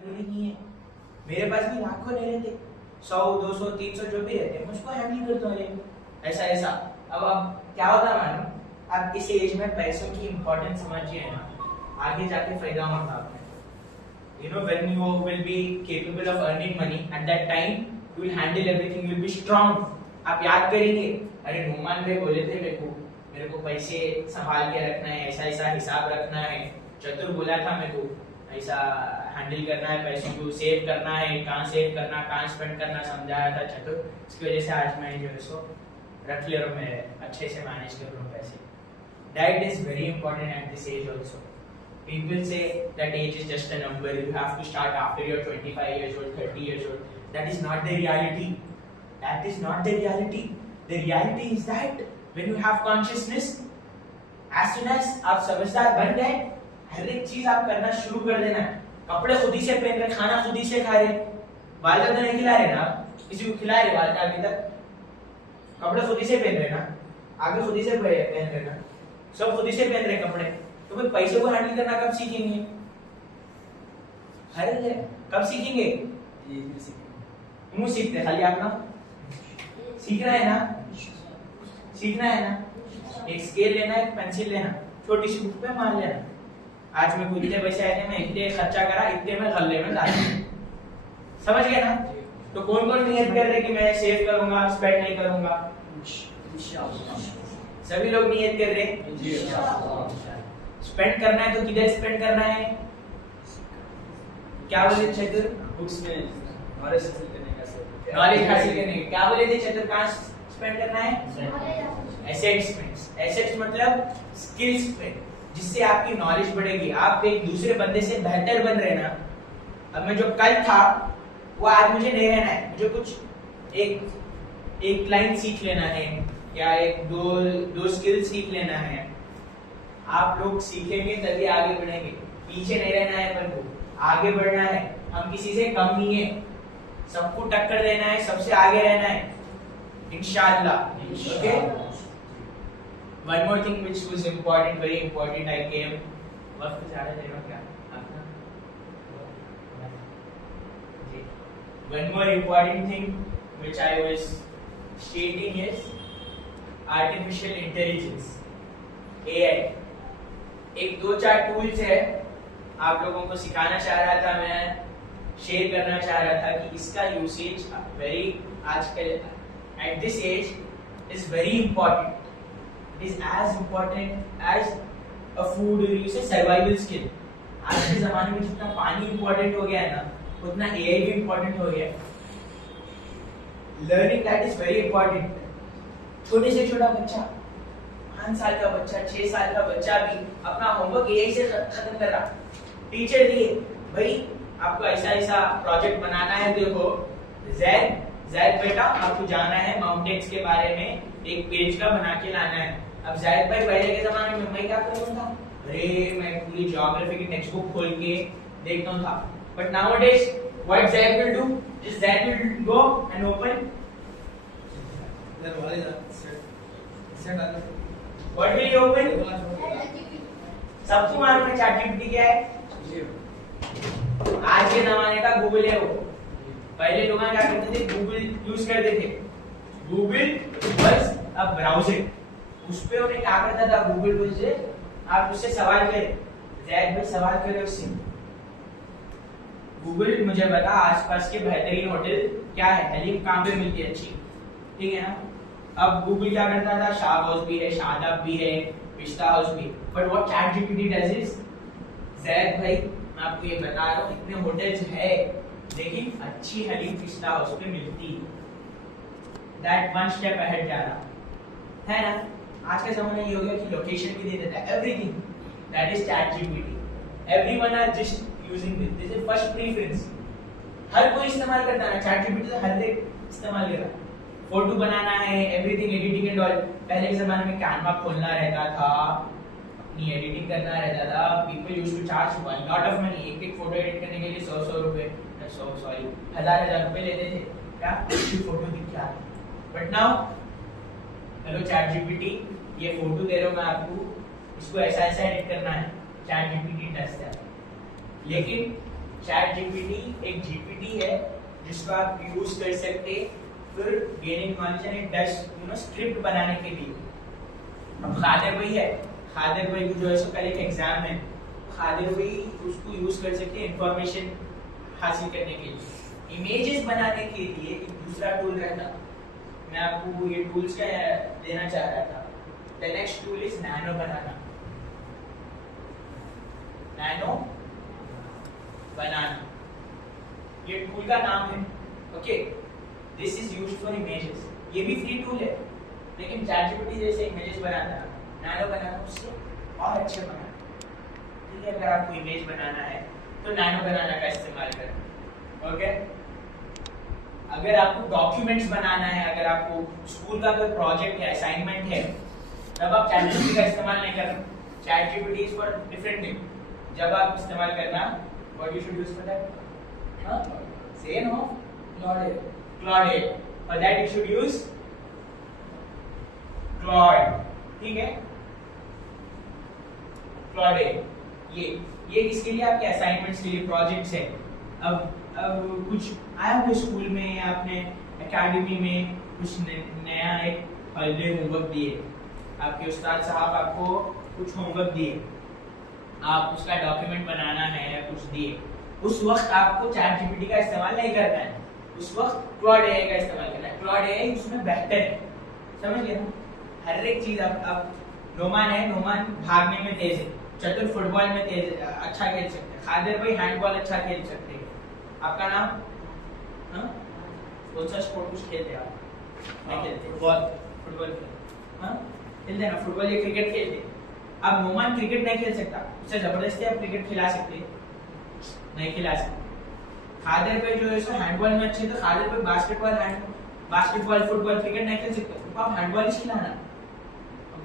जरूरी नहीं है। मेरे पास भी लाखों ले लेते, 100 200 300 जो भी रहते हैं, मुझको हैंडल करता हूँ ऐसा ऐसा। अब क्या होता है मालूम, आप इस एज में पैसों की इंपॉर्टेंस समझिए ना, आगे जाके फायदा होगा आपको। You know, when you will be capable of earning money at that time, you will handle everything, you will be strong. आप याद करेंगे, अरे नोमान भाई बोले थे मेरे को पैसे संभाल के रखना है, ऐसा ऐसा हिसाब रखना है। चतुर बोला था मेरे को ऐसा हैंडल करना है, पैसों को सेव करना है, कहाँ सेव करना, कहाँ स्पेंड करना समझाया था चतुर। इसकी वजह से आज मैं जो है सो रख ले रहा हूँ, मैं अच्छे से मैनेज कर रहा हूँ पैसे। That is very important at this age also. People say that age is just a number, you have to start after you're 25 years old, 30 years old. That is not the reality. That is not the reality. The reality is that when you have consciousness, as soon as आप समझदार बन गए, हर एक चीज आप करना शुरू कर देना है। कपड़े खुद ही से पहन रहे, खाना खुद ही से खा रहे, बाल का तो नहीं खिला रहे ना, किसी को खिला रहे बाल का अभी तक, कपड़े खुद ही से पहन रहे ना, आगे खुद ही से पहन रहे ना, सब खुद ही से पहन रहे कपड़े। तो फिर पैसे को हैंडल करना कब सीखेंगे? अरे कब सीखेंगे? मुंह सीखते खाली आप ना, सीखना है ना, सीखना है ना। एक स्केल लेना है, पेंसिल लेना, छोटी सी बुक पे मान लेना, आज मैं इतने पैसे आए थे, मैं इतने खर्चा करा, इतने में गल्ले में डाल। समझ गए ना? तो कौन कौन नियत कर रहे कि मैं सेव करूंगा, स्पेंड नहीं करूंगा? सभी लोग नियत कर रहे। स्पेंड करना है तो किधर स्पेंड करना है? क्या बोले चतुर? बुक्स में नॉलेज हासिल करने का, नॉलेज हासिल करने। क्या बोले थे चतुर? कहाँ स्पेंड करना है? एसेट्स में। एसेट्स मतलब स्किल्स पे, जिससे आपकी नॉलेज बढ़ेगी, आप एक दूसरे बंदे से बेहतर बन रहे ना। अब मैं जो कल था वो आज मुझे नहीं रहना है, मुझे कुछ एक लाइन सीख लेना है या एक दो स्किल सीख लेना है। आप लोग सीखेंगे तभी आगे बढ़ेंगे, पीछे नहीं रहना है, अपन को आगे बढ़ना है। हम किसी से कम नहीं है, सबको टक्कर देना है, सबसे आगे रहना है इंशाअल्लाह। Okay, one more thing which was important, very important, I came वक्त ज़्यादा दे रहा हूँ क्या आपका? जी, one more important thing which I was stating is artificial intelligence, AI। एक दो चार टूल्स है, आप लोगों को सिखाना चाह रहा था, मैं शेयर करना चाह रहा था कि इसका यूसेज वेरी आजकल at this age is very important. is as important as a food or you say survival skill। आज के जमाने में जितना पानी इंपॉर्टेंट हो गया है ना, उतना AI भी इंपॉर्टेंट हो गया है। Learning that is very important. छोटे से छोटा बच्चा, 5 साल का बच्चा, 6 साल का बच्चा भी अपना होमवर्क AI से खत्म कर रहा। टीचर दिए भाई आपको ऐसा ऐसा प्रोजेक्ट बनाना है, देखो जैद बेटा आपको जाना है माउंटेन्स के बारे में, एक पेज का बना के लाना है। अब जायद भाई पहले के जमाने में मैं क्या करता था, अरे मैं पूरी ज्योग्राफी की टेक्स्ट बुक खोल के देखता था। बट नाउअडेज व्हाट जायद विल डू, जस्ट जायद will go and open what will you open? सबको मालूम है चैटजीपीटी क्या है। आज के जमाने का गूगल है वो। पहले लोग क्या करते थे, गूगल यूज करते थे। गूगल बस अब ब्राउजिंग, उस पे उन्हें क्या करता था, गूगल पे से आप उससे सवाल करें, जैद भाई सवाल करें उससे, गूगल मुझे बता आसपास के बेहतरीन होटल क्या है, हलीम कहाँ पे मिलती है अच्छी, ठीक है ना। अब गूगल क्या करता था, शाह हाउस भी है, शादाब भी है, पिस्ता हाउस भी। But what ChatGPT does is, Zaid भाई मैं आपको ये बता रहा हूँ, इतने होटल्स है लेकिन अच्छी हलीम पिस्ता हाउस पे मिलती है। दैट वन स्टेप अहेड जा रहा है ना। आज के जमाने ये हो गया कि लोकेशन भी दे देता है, everything. That is ChatGPT. Everyone are just using this is first preference. हर कोई इस्तेमाल करता है ना चैटजीपीटी, तो हर एक इस्तेमाल कर रहा है। फोटो बनाना है, एवरीथिंग, एडिटिंग एंड ऑल। पहले के जमाने में कैनवा खोलना रहता था, अपनी एडिटिंग करना रहता था। People used to charge one lot of money, एक फोटो एडिट करने के लिए 100 रुपए, 1000 रुपए लेते थे क्या, फोटो दिख के आती। बट नाउ हेलो चैटजीपीटी, ये फोटो दे रहा हूं मैं आपको, इसको ऐसा ऐसा एडिट करना है, चैटजीपीटी डज दैट। लेकिन चैट जीपीटी एक जीपीटी है जिसको आप यूज कर सकते फिर gaining knowledge and does script बनाने के लिए। अब खादिर भाई है, खादिर भाई को जो है सो कल एक एग्जाम है, खादिर भाई उसको यूज कर सकते हैं इंफॉर्मेशन हासिल करने के लिए। इमेजेस बनाने के लिए एक दूसरा टूल रहता, मैं आपको ये टूल्स का देना चाह रहा था। The next tool is nano banana. Nano banana ये टूल का नाम है। Okay, this is used for images. ये भी फ्री टूल है, लेकिन चैटजीपीटी जैसे इमेजेस बनाता है, नैनो बनाना उससे और अच्छे बनाना। ठीक है, अगर आपको इमेज बनाना है तो नैनो बनाना का इस्तेमाल करें। ओके, अगर आपको डॉक्यूमेंट्स बनाना है, अगर आपको स्कूल का कोई प्रोजेक्ट है, असाइनमेंट है, तब आप चैटजीपीटी का इस्तेमाल नहीं करना। ChatGPT is for different thing. जब आप इस्तेमाल करना, what you should use for that? से no Claude. For that you should use Claude. ठीक है, Claude। ये किसके लिए? आपके असाइनमेंट्स के लिए, प्रोजेक्ट्स है। अब कुछ आया हुआ स्कूल में या अपने एकेडमी में कुछ नया एक हॉलीडे होमवर्क दिए, आपके उस्ताद साहब आपको कुछ होमवर्क दिए, आप उसका डॉक्यूमेंट बनाना है या कुछ दिए, उस वक्त आपको चैट जीपीटी का इस्तेमाल नहीं करना है, उस वक्त क्लॉड एआई का इस्तेमाल करना है। क्लॉड एआई उसमें बेहतर है, समझ गए ना? हर एक चीज अब नोमान है, नोमान भागने में तेज है, चतुर फुटबॉल में तेज अच्छा खेल सकते हैं, खादिर भाई हैंडबॉल अच्छा खेल सकते हैं। आपका नाम? कौन सा स्पोर्ट कुछ खेलते हैं आप? नहीं खेलते? फुटबॉल खेलते हैं ना, फुटबॉल या क्रिकेट खेलते हैं। अब नोमान क्रिकेट नहीं खेल सकता, उससे जबरदस्ती आप क्रिकेट खिला सकते हैं? नहीं खिला सकते। खादिर पे जो है सो हैंडबॉल में अच्छे, तो खादिर पे बास्केटबॉल फुटबॉल क्रिकेट नहीं खेल सकते, तो आप हैंडबॉल ही खिलाना।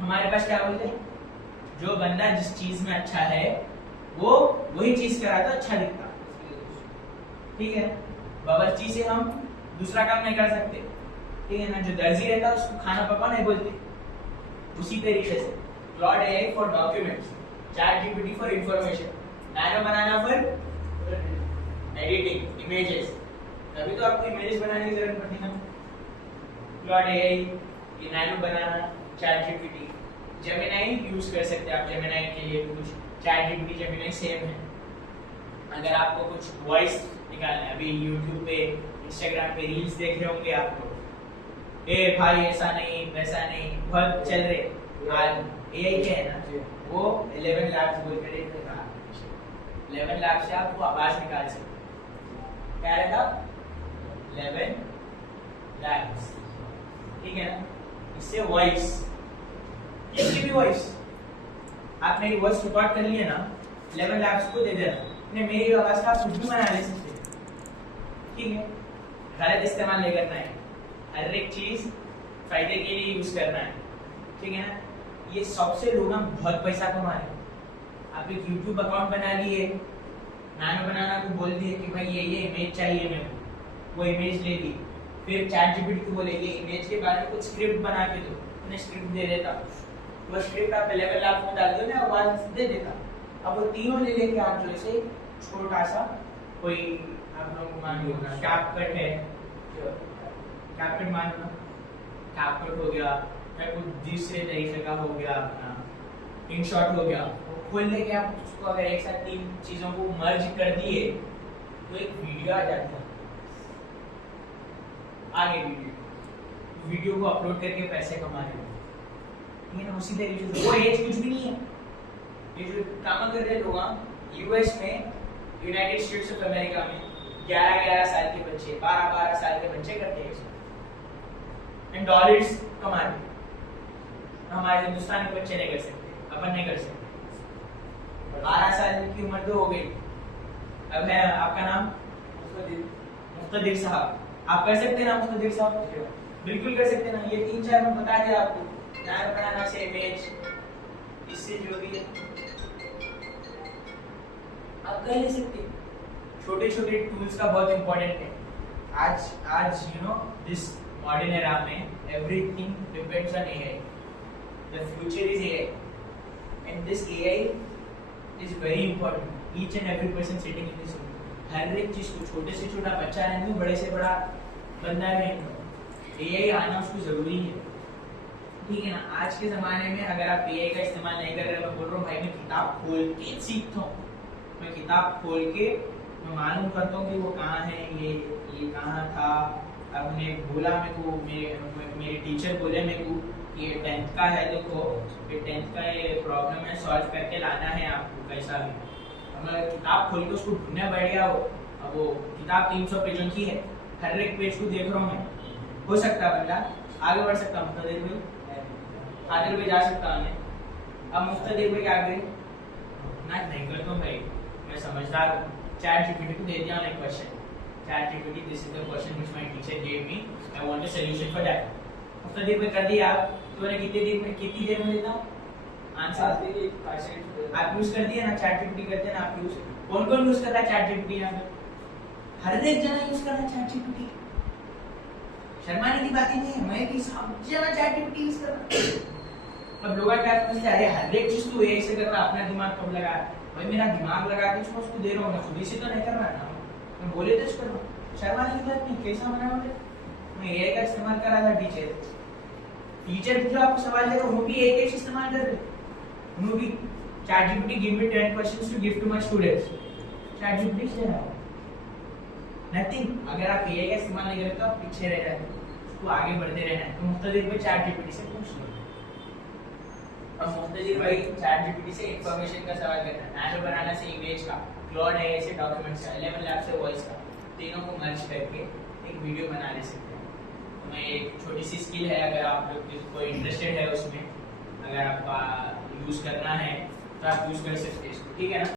हमारे पास क्या बोलते हैं, जो बंदा जिस चीज में अच्छा है वो वही चीज करा तो अच्छा दिखता। ठीक है, बावर्ची से हम दूसरा काम नहीं कर सकते, ठीक है ना? जो दर्जी रहता है उसको खाना पका नहीं बोलते। उसी तरीके से Claude AI for documents, chat GPT for information, nano banana for editing images. तभी तो आपको इमेजेस बनाने की जरूरत पड़ती है ना। क्लॉड एआई, ये नैनो बनाना, चैट जीपीटी, जेमिनाई यूज कर सकते हैं आप। जेमिनाई के लिए कुछ चैट जीपीटी जेमिनाई सेम है। अगर आपको कुछ वॉइस निकालना है, अभी यूट्यूब पे इंस्टाग्राम पे रील्स देख रहे होंगे आप लोग, ए भाई ऐसा नहीं वैसा नहीं बहुत चल रहे आज एआई के है ना, वो 11 लाख बोल कर 11 लाख से आप वो आवाज निकाल सकते हैं। क्या रहता? 11 लाख, ठीक है ना? इससे वॉइस, किसी भी वॉइस, आपने ये वॉइस रिकॉर्ड कर लिया ना, 11 लाख को दे देना, मेरी आवाज का आप कुछ भी बना ले सकते हैं। ठीक है, गलत इस्तेमाल नहीं करना है, हर एक चीज फायदे के लिए यूज करना है। ठीक है ना? ये सबसे लोग हम बहुत पैसा कमा रहे हैं। आप एक YouTube अकाउंट बना लिए, नैनो बनाना को बोल दिए कि भाई ये इमेज चाहिए मेरे को, वो इमेज ले ली, फिर चैट जीपीटी को बोले ये इमेज के बारे में कुछ स्क्रिप्ट बना के दो, उन्हें स्क्रिप्ट दे देता, वो स्क्रिप्ट आप 11 लाख में डाल दो ना, आवाज दे देता। अब वो तीनों ले लेके आप जो ऐसे छोटा सा कोई आप लोगों को मान लो कैपकट है, कैपकट मान लो, कैपकट हो गया या कुछ दूसरे तरीके का हो गया, अपना इनशॉट हो गया, खोल लेके आप उसको अगर एक साथ 3 चीजों को मर्ज कर दिए तो एक वीडियो आ जाता है। आगे वीडियो को अपलोड करके पैसे कमा रहे हो, ठीक है ना? उसी तरीके से वो एज कुछ भी नहीं है। ये जो काम कर रहे लोग यूएस में, यूनाइटेड स्टेट्स ऑफ अमेरिका में 11-11 साल के बच्चे, 12-12 साल के बच्चे करते हैं एंड डॉलर्स कमा रहे। हमारे हिंदुस्तान के बच्चे नहीं कर सकते, अपन नहीं कर सकते। 12 साल की उम्र तो हो गई। अब है आपका नाम मुख्तदिर साहब, आप कर सकते हैं ना मुख्तदिर साहब? बिल्कुल कर सकते हैं ना। ये 3-4 मैं बता दिया आपको, नैनो बनाना से इमेज, इससे जो भी आप कर ले सकते हैं। छोटे छोटे टूल्स का बहुत इंपॉर्टेंट है। आज you know this modern era में everything depends on AI. The future is AI and this AI is very important. Each and every person sitting in this room हर एक चीज को, छोटे से छोटा बच्चा रहने दो, बड़े से बड़ा बंदा रहने दो, एआई आना उसको जरूरी है। ठीक है ना। आज के जमाने में अगर आप एआई का इस्तेमाल नहीं कर रहे, मैं बोल रहा हूँ भाई मैं किताब खोल के सीखता हूँ, मैं किताब खोल के मैं मालूम करता हूँ कि वो कहाँ है, ये कहाँ था। अब उन्हें बोला मेरे को, मेरे टीचर बोले मेरे को ये 10th का है, देखो ये 10th का ये प्रॉब्लम है, सॉल्व करके लाना है आपको कैसा भी। अब मैं किताब खोल के उसको ढूंढने बैठ गया हो, अब वो किताब 300 पेजों की है, हर एक पेज को देख रहा हूँ मैं, हो सकता है बंदा आगे बढ़ सकता हूँ, मुफ्तदिर भाई आगे भी जा सकता हूँ। अब मुफ्तदिर भाई आगे ना नहीं करता हूँ भाई, मैं समझदार हूँ। चैट जीपीटी को दे दिया एक question, ChatGPT this is the question which my teacher gave me, I want a solution for that. मुफ्तदिर भाई कर दिया आप, तो मैंने कितनी देर में देता हूँ आंसर? आप यूज कर दिया ना चैट जीपीटी, करते हैं ना आप यूज? कौन कौन यूज कर रहा है चैट जीपीटी? यहाँ पे हर एक जना यूज कर रहा है चैट जीपीटी, शर्माने की बात ही नहीं है, मैं भी सब जना चैट जीपीटी यूज कर रहा हूँ। अब लोग क्या समझते हैं, अरे हर एक चीज तो एआई से कर रहा, अपना दिमाग कब लगा? भाई मेरा दिमाग लगा के उसको दे रहा हूँ, मैं खुद ही से तो नहीं कर रहा ना, मैं बोले तो कर रहा हूँ। शर्माने की बात नहीं, कैसा बना मुझे, मैं एआई का इस्तेमाल कर रहा था। टीचर जो आपको सवाल देगा वो भी एआई का इस्तेमाल कर रहे, वो भी chat GPT give me 10 questions to give to my students, chat GPT से है नथिंग। अगर आप एआई का इस्तेमाल नहीं करते तो आप पीछे रह जाते, उसको आगे बढ़ते रहना है। तो मुफ्तदिर पे चैट जीपीटी से पूछ लो। अब मुफ्तदिर भाई चैट जीपीटी से इंफॉर्मेशन का सवाल करना है, नैनो बनाना से इमेज का, क्लाउड एआई से डॉक्यूमेंट्स का, 11 लैब से वॉइस का, तीनों को मर्ज करके एक वीडियो बना ले सकते हैं। तो मैं एक छोटी सी स्किल है, अगर आप लोग कोई इंटरेस्टेड है उसमें, अगर आपका यूज करना है तो आप यूज कर सकते हैं इसको, ठीक है ना।